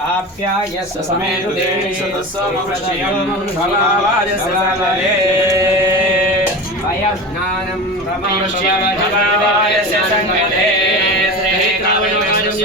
आप्यायस समेषु देशु तस्समप्रचयम् फलावायसलालये अयज्ञानं रमयश्यवजवायस्य सङ्गते श्रेकावयस्य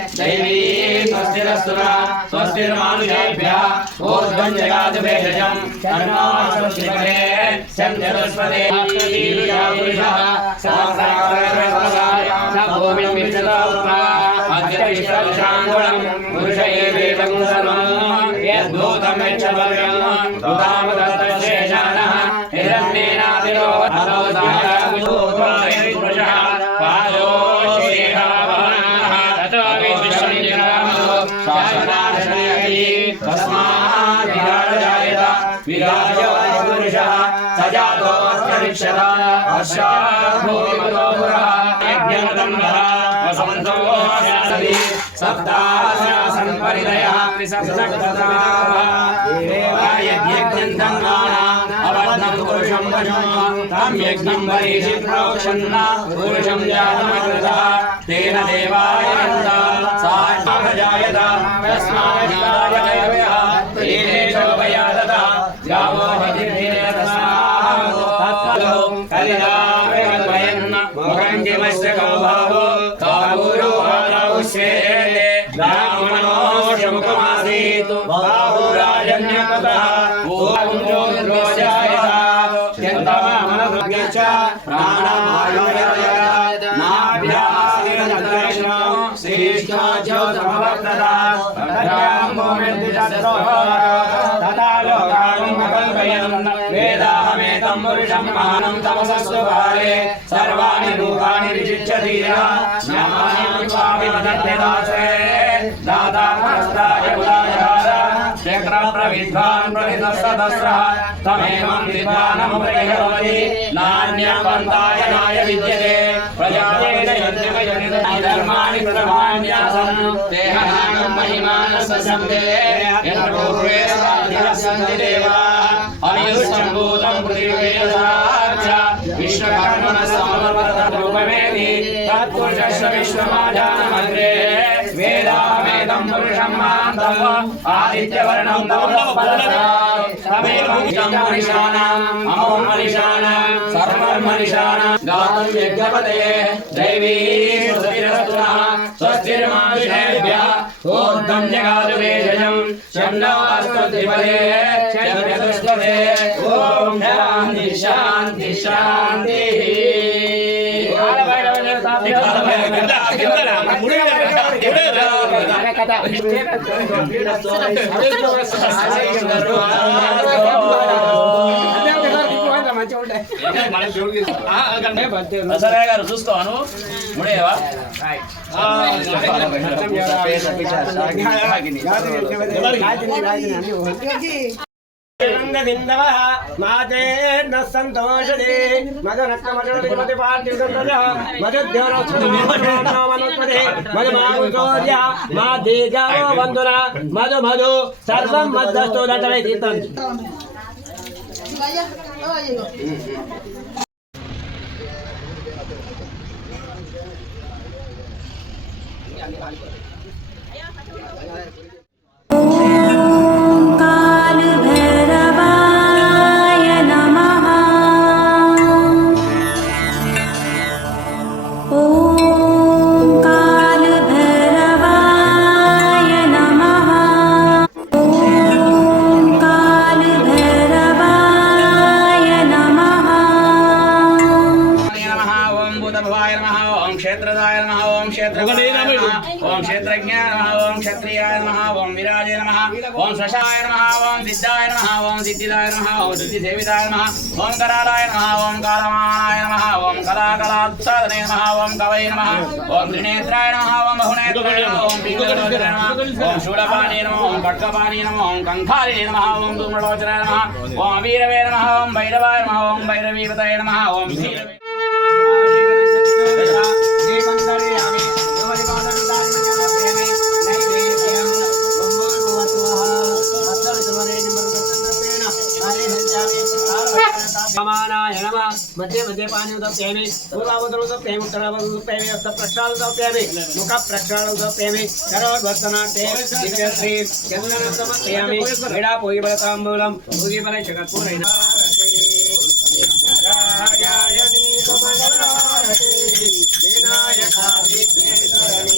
स्वस्तिरसुरा स्वस्तिर्मानुषेभ्यः ओर्ध्वं जगादभेषजं तन्नामस्वस्तिपदे सञ्जलस्पदे पुरुषः सहस्रारसदाय स भूमिं विष्णुता अद्यविश्वशाङ्गुणं पुरुष एवेदं सर्वं यद्भूतं यच्छ भव्यं विराजवान्पुरुषः स जातोऽस्तविक्षत अश्वाभूमिपदो पुरः यज्ञमदम्बः वसन्तो सदि सप्तासनं परिदयः यज्ञम् पुरुषं प्रोक्षन्न पुरुषं जातमकृतः तेन देवाय सा जायत तस्माय నాభ్యాసిరదక్షిణో శ్రీష్టాజ్యోతమవర్తత భద్రాంగోమిర్దిశస్తో తథా లోకానుం కల్పయన్ వేదాహమేతం పురుషం మహానం తమసస్సు కాలే సర్వాణి రూపాణి విచిచ్చతీర జ్ఞానాని స్వామి వదత్తే దాసే దాతా హస్తాయ ఉదాచార ధర్మాణి ప్రథమాన్యాసం దేహనాగం మహిమానస్య సందే యత్ర పూర్వే స్వాధిరస్యంతి దేవా అయుష్యభూతం పృథివేదాచ విశ్వకర్మణ సమవర్తరూపమేది తత్పురుషస్య విశ్వమాజానమగ్రే వేదామేదం పురుషం మాంతవ ఆదిత్యవర్ణం గాతం యజ్ఞపతే దైవీ సుస్థిరస్తునః ఊర్ధ్వం జగాదు వేషజం చండాస్తద్విపదే చంద్రదుష్పదే ఓం శాంతి శాంతి శాంతి దసరా గారు చూసుకోవాను ముడేవా మాతేర్న సంతోషదే మదనక్కమజనపతి పార్థివే మధుమాంసోర్య మా దేజావో వందున మధు మధు సర్వం దటవై తీర్థం 哎呀，嗯嗯。సిద్ధి నమ ఓం కరాలాయ నమ ఓం కాలమానాయ నమ ఓం కళాకళాత్సాదనే నమ ఓం కవై నమ ఓం త్రినేత్రాయ నమ ఓం బహునేత్రాయ నమ ఓం పింగళోచన నమ ఓం శూలపాణి నమ ఓం ఖడ్గపాణి నమ ఓం కంఠాలిని నమ ఓం దుర్మలోచన నమ ఓం వీరవే నమ ఓం భైరవాయ నమ ఓం భైరవీపతయ నమ ఓం భీరవే మధ్య మధ్య తప్పేమి ఉదప్యామి తప్పేమి ఉదప్యామి తప్పేమి ఉదప్యామి తప్పేమి ముఖ ప్రక్షాళ తప్పేమి కరోద్వర్తనాట్టే దివ్యశ్రీ చందన సమర్పయామి క్రీడా పోయి బలతాంబూలం భూగి బల జగత్పూరైన. వినాయక విఘ్నేశ్వరణి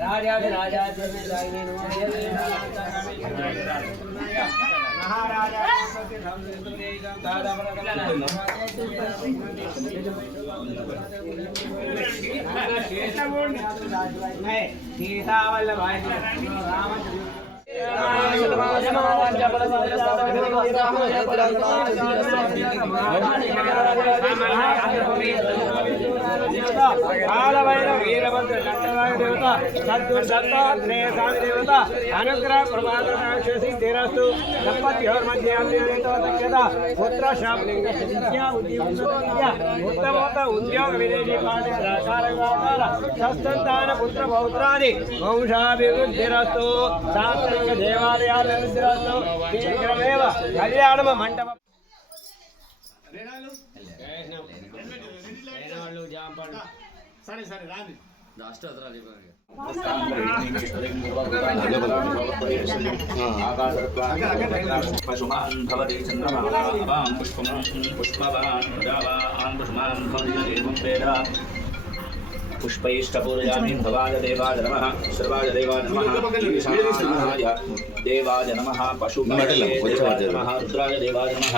రాజాది రాజాది సీతావల్లభాయ ஆலவாயிரம் வீரபந்திர చక్రవాయ దేవత సద్గురు దత్తాత్రేయ స్వామి దేవత అనుగ్రహ ప్రమాద సిద్ధిరస్తు దంపత్యోర్మధ్యాన్యత పుత్ర శాపలింగ విద్యా ఉద్యోగ ఉత్తమోత ఉద్యోగ విదేశీ పుత్ర పౌత్రాది వంశాభివృద్ధిరస్తు దేవాలయాభివృద్ధిరస్తు శీఘ్రమేవ కళ్యాణమ మంటప పశుమాన్ భవతి చంద్రమాన్ ಲಾಸ್ಟ್ ಅದರಲ್ಲಿ ಪಶುಮಾನ್ ಭವತಿ ಚಂದ್ರಮಾಂ ಪುಷ್ಪಮಾನ್ ಪುಷ್ಪವಾನ್ ಪ್ರಜಾವಾನ್ ಪುಷ್ಮಾನ್ ಭವತಿ ದೇವಂ ವೇದ पुष्पैष्टपूरयामि भवाय देवाय नमः सर्वाय देवाय नमः ईशानाय देवाय नमः पशुपतये देवाय नमः रुद्राय देवाय नमः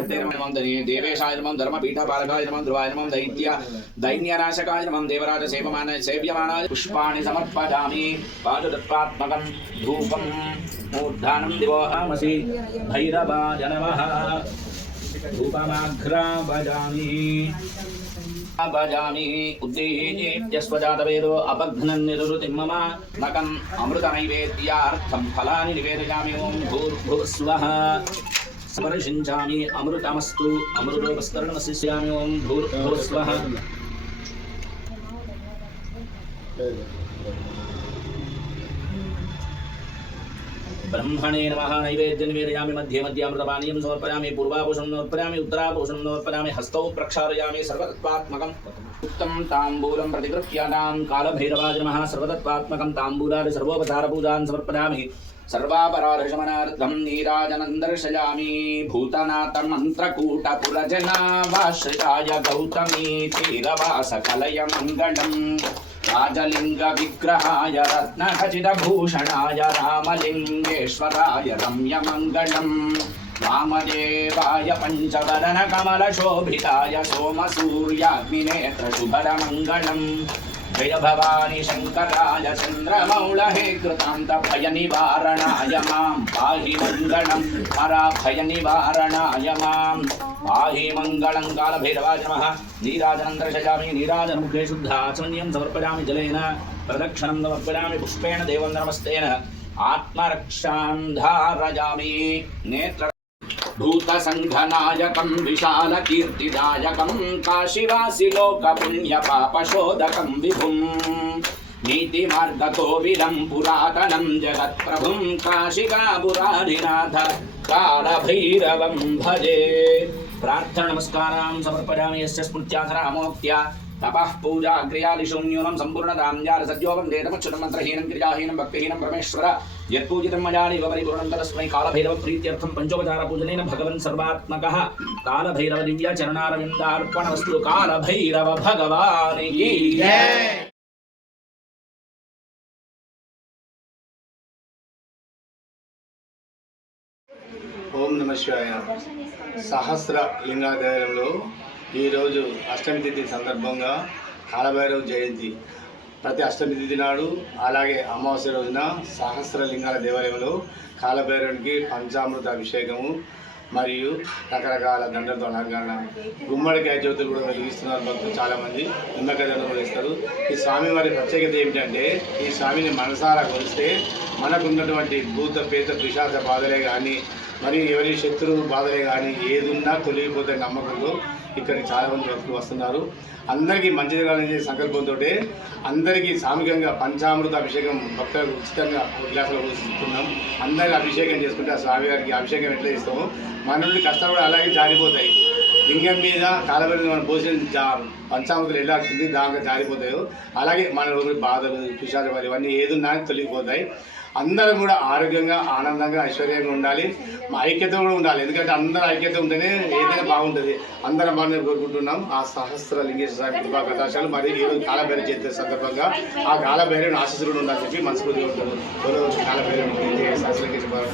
नमं देवेशाय नमं दैत्य दैन्यनाशकाय देवराज सेवमानाय सेव्यमानाय पुष्पाणि समर्पयामि। पाददत्तात्मकं धूपं मूर्धानं दिवोहामसि भैरवाय नमः धूपमाघ्राभजामि। भजामि। उद्देहेत्यस्वजातवेदो अपघ्नन् निरुतिं मम नकम् अमृतनैवेद्यार्थं फलानि निवेदयामि। ॐ भूर्भुस्वः स्मरसिञ्चामि अमृतमस्तु। अमृतोपस्करणमसिष्यामि ॐ भूर्भुवस्वः ब्रह्मणे नमः। नैवेद्यं निवेदयामि। मध्ये मध्ये अमृतपानीयं समर्पयामि। पूर्वाभूषणं समर्पयामि। उत्तराभूषणं समर्पयामि। हस्तौ प्रक्षालयामि। सर्वतत्त्वात्मकम्। उत्तम ताम्बूलं प्रतिकृत्यानां कालभैरवाय सर्वतत्त्वात्मकं ताम्बूलानि सर्वोपचारपूजान् समर्पयामि। సర్వాపరాధశమనార్థం నీరాజనం దర్శయామి భూతనాథమంత్రకూటపురజనావాశ్రితాయ గౌతమీ తీరవాస కలయ మంగళం రాజలింగ విగ్రహాయ రత్నఖచితభూషణాయ రామలింగేశ్వరాయ రమ్యమంగళం. వామదేవాయ పంచవదన కమల శోభితాయ సోమసూర్యాగ్నినేత్ర శుభరమంగళం भवानी शङ्कराय चन्द्रमौळहे कृतान्तभयनिवारणाय माँ। पाहि पराभयनिवारणाय पाहि समर्पयामि जलेन, प्रदक्षिणं समर्पयामि पुष्पेण, देवं नमस्तेन। आत्मरक्षां धारयामि। नेत्र భూతసంఘనాయకం విశాలకీర్తిదాయకం కాశివాసిలోకపుణ్యపాపశోధకం విభుం నీతిమార్గతో విరం పురాతనం జగత్ప్రభుం కాశికాపురారినాథ కాళభైరవం భజే ప్రార్థన నమస్కారం సమర్పయామి యస్య స్మృత్యాధరామోక్త్యా తపః పూజా క్రియాదిషు న్యూనం సంపూర్ణతాం జార సద్యోగం దేతమచ్యుతం మంత్రహీనం క్రియాహీనం భక్తిహీనం పరమేశ్వర. యత్పూజితం మయాళివ పరిపూర్ణం తరస్మై కాలభైరవ ప్రీత్యర్థం పంచోపచార పూజనైన భగవన్ సర్వాత్మక. కాలభైరవ దివ్య చరణారవిందార్పణవస్తు కాలభైరవ భగవానికి ఓం నమ శివాయ. సహస్ర లింగాధారంలో ఈరోజు అష్టమి తిథి సందర్భంగా కాలభైరవ జయంతి. ప్రతి అష్టమి తిథి నాడు అలాగే అమావాస్య రోజున సహస్రలింగాల దేవాలయంలో కాలభైరవునికి పంచామృత అభిషేకము మరియు రకరకాల దండలతో అలంకరణ. గుమ్మడికాయ జ్యోతులు కూడా వెలిగిస్తున్నారు భక్తులు చాలామంది. నిమ్మకాయ దండలు కూడా ఇస్తారు ఈ స్వామి వారి ప్రత్యేకత ఏమిటంటే ఈ స్వామిని మనసారా కొలిస్తే మనకు ఉన్నటువంటి భూత పేత పిశాచ బాధలే కానీ మరియు ఎవరి శత్రువు బాధలే కానీ ఏదున్నా తొలగిపోతే నమ్మకంతో ఇక్కడికి చాలామంది భక్తులు వస్తున్నారు. అందరికీ మంచి జరగాలనే సంకల్పంతో అందరికీ సామూహికంగా పంచామృత అభిషేకం భక్తులకు ఉచితంగా ఒక గ్లాసులో అందరికీ అభిషేకం చేసుకుంటే ఆ స్వామి గారికి అభిషేకం ఎట్లా ఇస్తాము మన నుండి కష్టాలు కూడా అలాగే జారిపోతాయి. లింగం మీద కాలబెట్టి మనం పోసిన జా పంచామృతులు ఎలా కింది దాకా జారిపోతాయో అలాగే మన బాధలు పిశాచాలు ఇవన్నీ ఏదున్నా తొలగిపోతాయి. అందరం కూడా ఆరోగ్యంగా ఆనందంగా ఐశ్వర్యంగా ఉండాలి. మా ఐక్యత కూడా ఉండాలి. ఎందుకంటే అందరూ ఐక్యత ఉంటేనే ఏదైనా బాగుంటుంది. అందరం బాగానే కోరుకుంటున్నాం. ఆ సహస్ర లింగేశ్వర స్వామి కృపా ప్రకాశాలు మరి ఈరోజు రోజు కాలభైరవ చేసే సందర్భంగా ఆ కాలభైరవుని ఆశీస్సులు ఉండాలని చెప్పి మనస్ఫూర్తిగా ఉంటారు కాలభైరవుని సహస్ర లింగేశ్వర